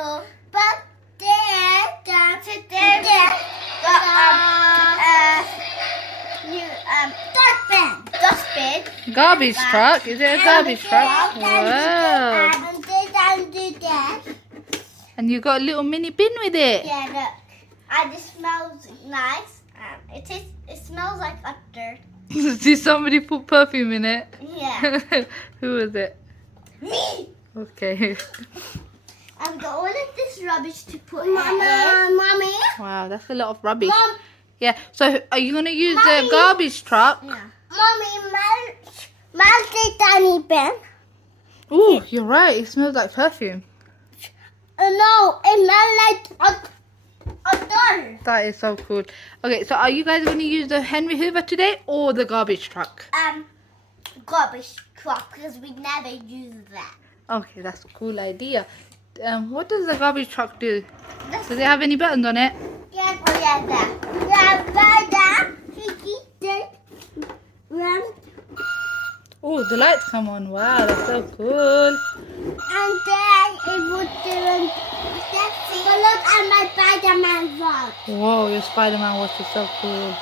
No, but there. Dustbin. Garbage truck? Is it a garbage truck? Wow. And that. And you got a little mini bin with it. Yeah, look. And it smells nice. It smells like dirt. Did somebody put perfume in it? Yeah. Who was it? Me. Okay. I've got all of this rubbish to put in. Mommy. Wow, that's a lot of rubbish. Mom. Yeah, so are you going to use the Mommy. garbage truck? Yeah. Mommy, my tiny bin. Oh, you're right. It smells like perfume. No, it smells like a dirt. That is so cool. Okay, so are you guys going to use the Henry Hoover today or the garbage truck? Garbage truck, because we never use that. Okay, that's a cool idea. What does the garbage truck do? Does it have any buttons on it? Yeah, that. Oh, the lights come on. Wow, that's so cool. And then it would do but look at my Spider-Man watch. Whoa, your Spider-Man watch is so cool.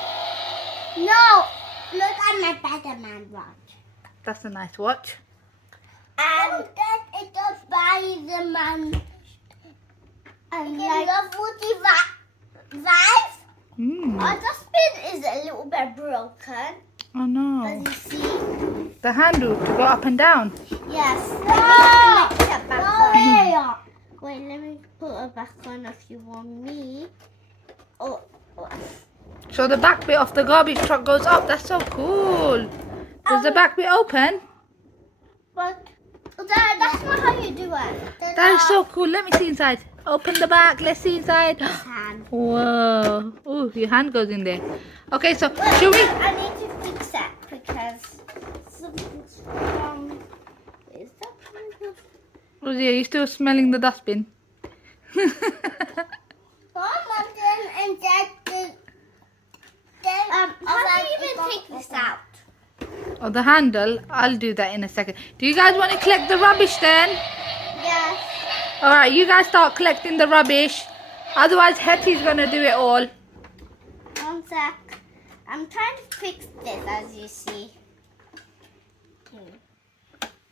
No, look at my Spider-Man watch. That's a nice watch. And then it does Spider-Man. And like the vibes. Our dustbin is a little bit broken. Oh no. As you see. The handle to go up and down. Yes. Wait, let me put it back on if you want me. Oh. So the back bit of the garbage truck goes up. That's so cool. Does the back bit open? But that's not how you do it. That is so cool. Let me see inside. Open the back. Let's see inside. Hand. Whoa. Oh, your hand goes in there. Okay, so should we? I need to fix that because something's wrong. Is that Oh dear, you're still smelling the dustbin. How do you even take this out? Oh, the handle. I'll do that in a second. Do you guys want to collect the rubbish then? Yes. Alright, you guys start collecting the rubbish. Otherwise, Hetty's going to do it all. 1 sec. I'm trying to fix this, as you see.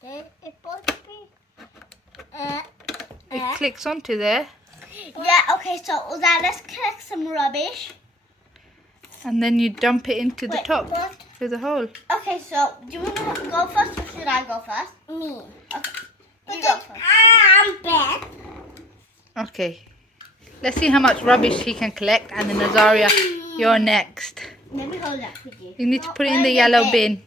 It supposed to be. It clicks onto there. Yeah, okay, so let's collect some rubbish. And then you dump it into the top. What? Through the hole. Okay, so do you want to go first or should I go first? Me. Okay. You go first. I'm back. Okay. Let's see how much rubbish he can collect. And then Azaria, you're next. Let me hold that for you. You need to put it in the yellow bin.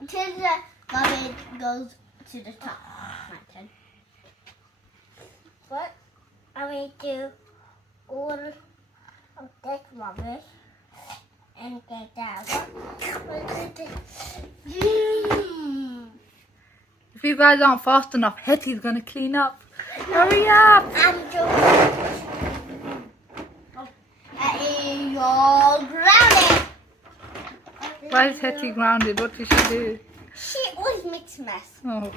Until the garbage goes to the top. My turn. What? I will do all of this rubbish and get that If you guys aren't fast enough, Hetty's going to clean up. Hurry up! I'm doing. You're grounded. Why is Hetty grounded? What did she do? She always makes a mess. Oh.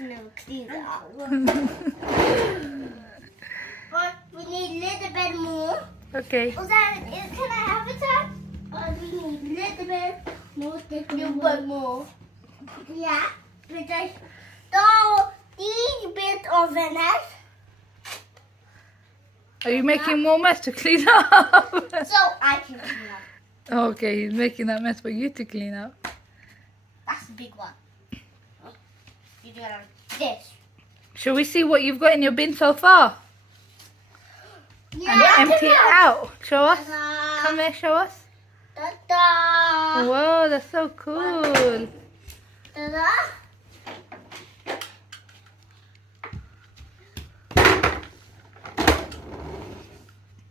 No, clean it up. But we need a little bit more. Okay. Can I have it up? We need a little bit more. Yeah, because these bits of it. Are you making more mess to clean up? So I can clean up. Okay, he's making that mess for you to clean up. That's a big one. You do it on this. Shall we see what you've got in your bin so far? Yeah, And empty it out. Show us. Ta-da. Come here, show us. Ta-da. Whoa, that's so cool. Ta-da.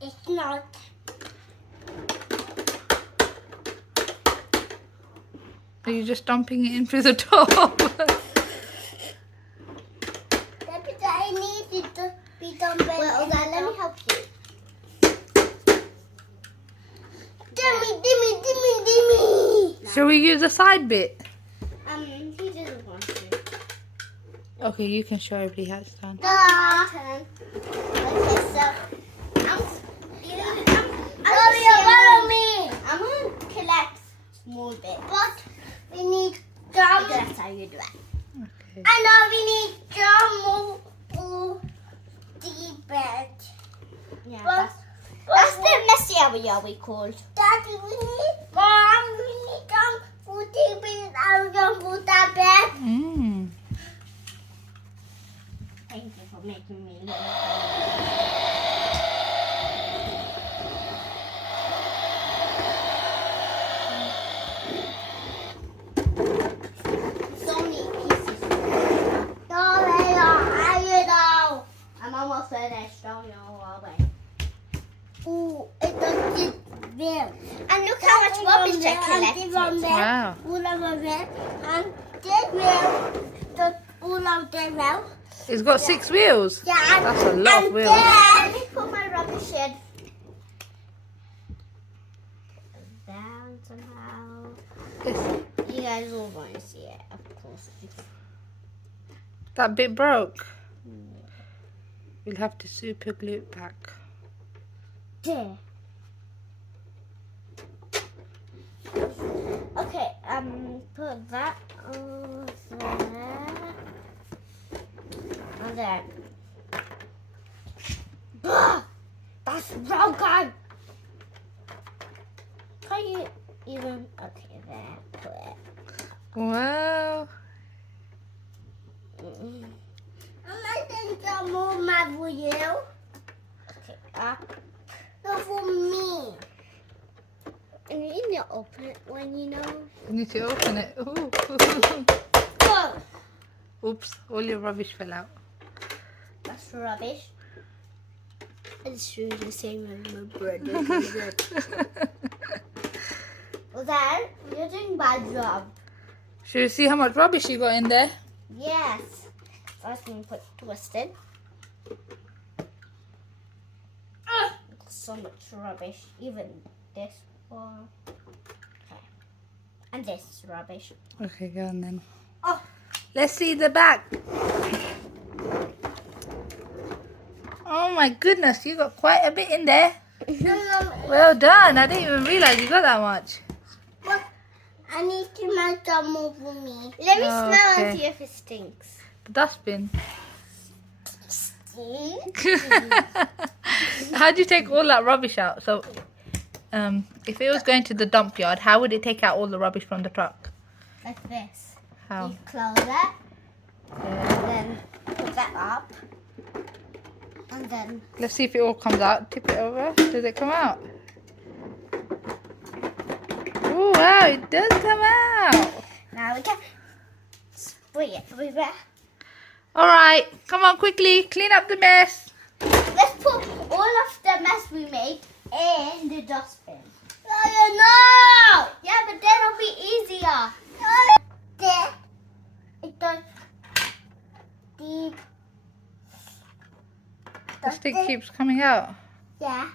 It's not. Are you just dumping it in through the top? I need it to be done better. Well, let me help you. Dimmy. Shall we use the side bit? He doesn't want to. Okay, you can show everybody how it's done. My turn. Okay, so I'm gonna collect small bits. But we need some. That's how you do it. Okay. I know we need some more deep bed. Yeah, that's the messy area we called. Daddy, we need some for deep bed and some for that bed. Mm. Thank you for making me look. So many pieces. I'm almost finished. Don't know all the way. Ooh, it does well. And look how much rubbish I collected. Wow. All of it. And this wheel. All of them well. It's got 6 wheels. Yeah. That's a lot of wheels. Let me put my rubbish in. Down somehow. It's- You guys all want to see it, of course. that bit broke. We'll have to super glue it back. There. Okay, put that on there. And then. That's broken! Can you even. Okay, there. Put it. Wow. I'm making some more mad for you. Okay, no, for me. And you need to open it when you know. You need to open it. Ooh. Go! Oops, all your rubbish fell out. That's rubbish. It's really the same as my brother. Well, Dad, you're doing a bad job. Should we see how much rubbish you got in there? Yes. First, I'm going to put twisted. So much rubbish. Even this one. Okay. And this is rubbish. Okay, go on then. Oh. Let's see the back. Oh my goodness, you got quite a bit in there. Well done. I didn't even realize you got that much. But I need to make some more for me. Let me smell Okay. and see if it stinks. The dustbin. Stink? How'd you take all that rubbish out? So, if it was going to the dump yard, how would it take out all the rubbish from the truck? Like this. How? You close it. And then put that up. And then. Let's see if it all comes out. Tip it over. Does it come out? Oh wow, it does come out. Now we can spray it everywhere. Alright, come on quickly. Clean up the mess. Let's put all of the mess we made in the dustbin. No! Yeah, but then it'll be easier. There. It does deep. The stick keeps coming out. Yeah.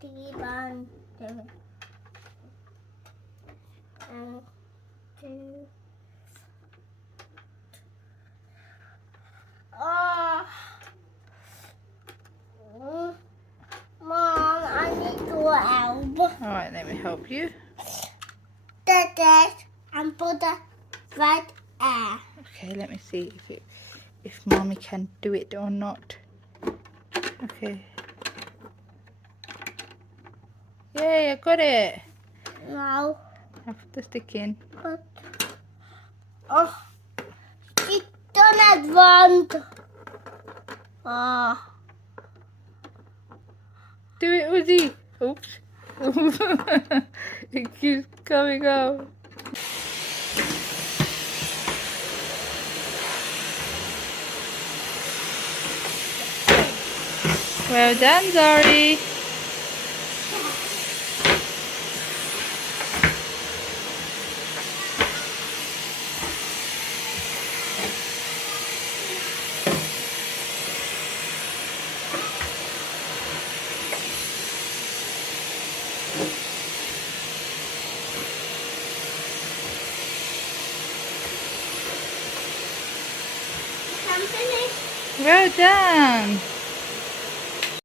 Deep on the. Two. Mom, I need to help. Alright, let me help you. This and put the right air. Okay, let me see if mommy can do it or not. Okay. Yay, I got it. Now, I put the stick in. put. Oh, it's done advanced. Oh. Do it, Uzi. Oops. It keeps coming out. Well done, Zari. I'm finished. Well done.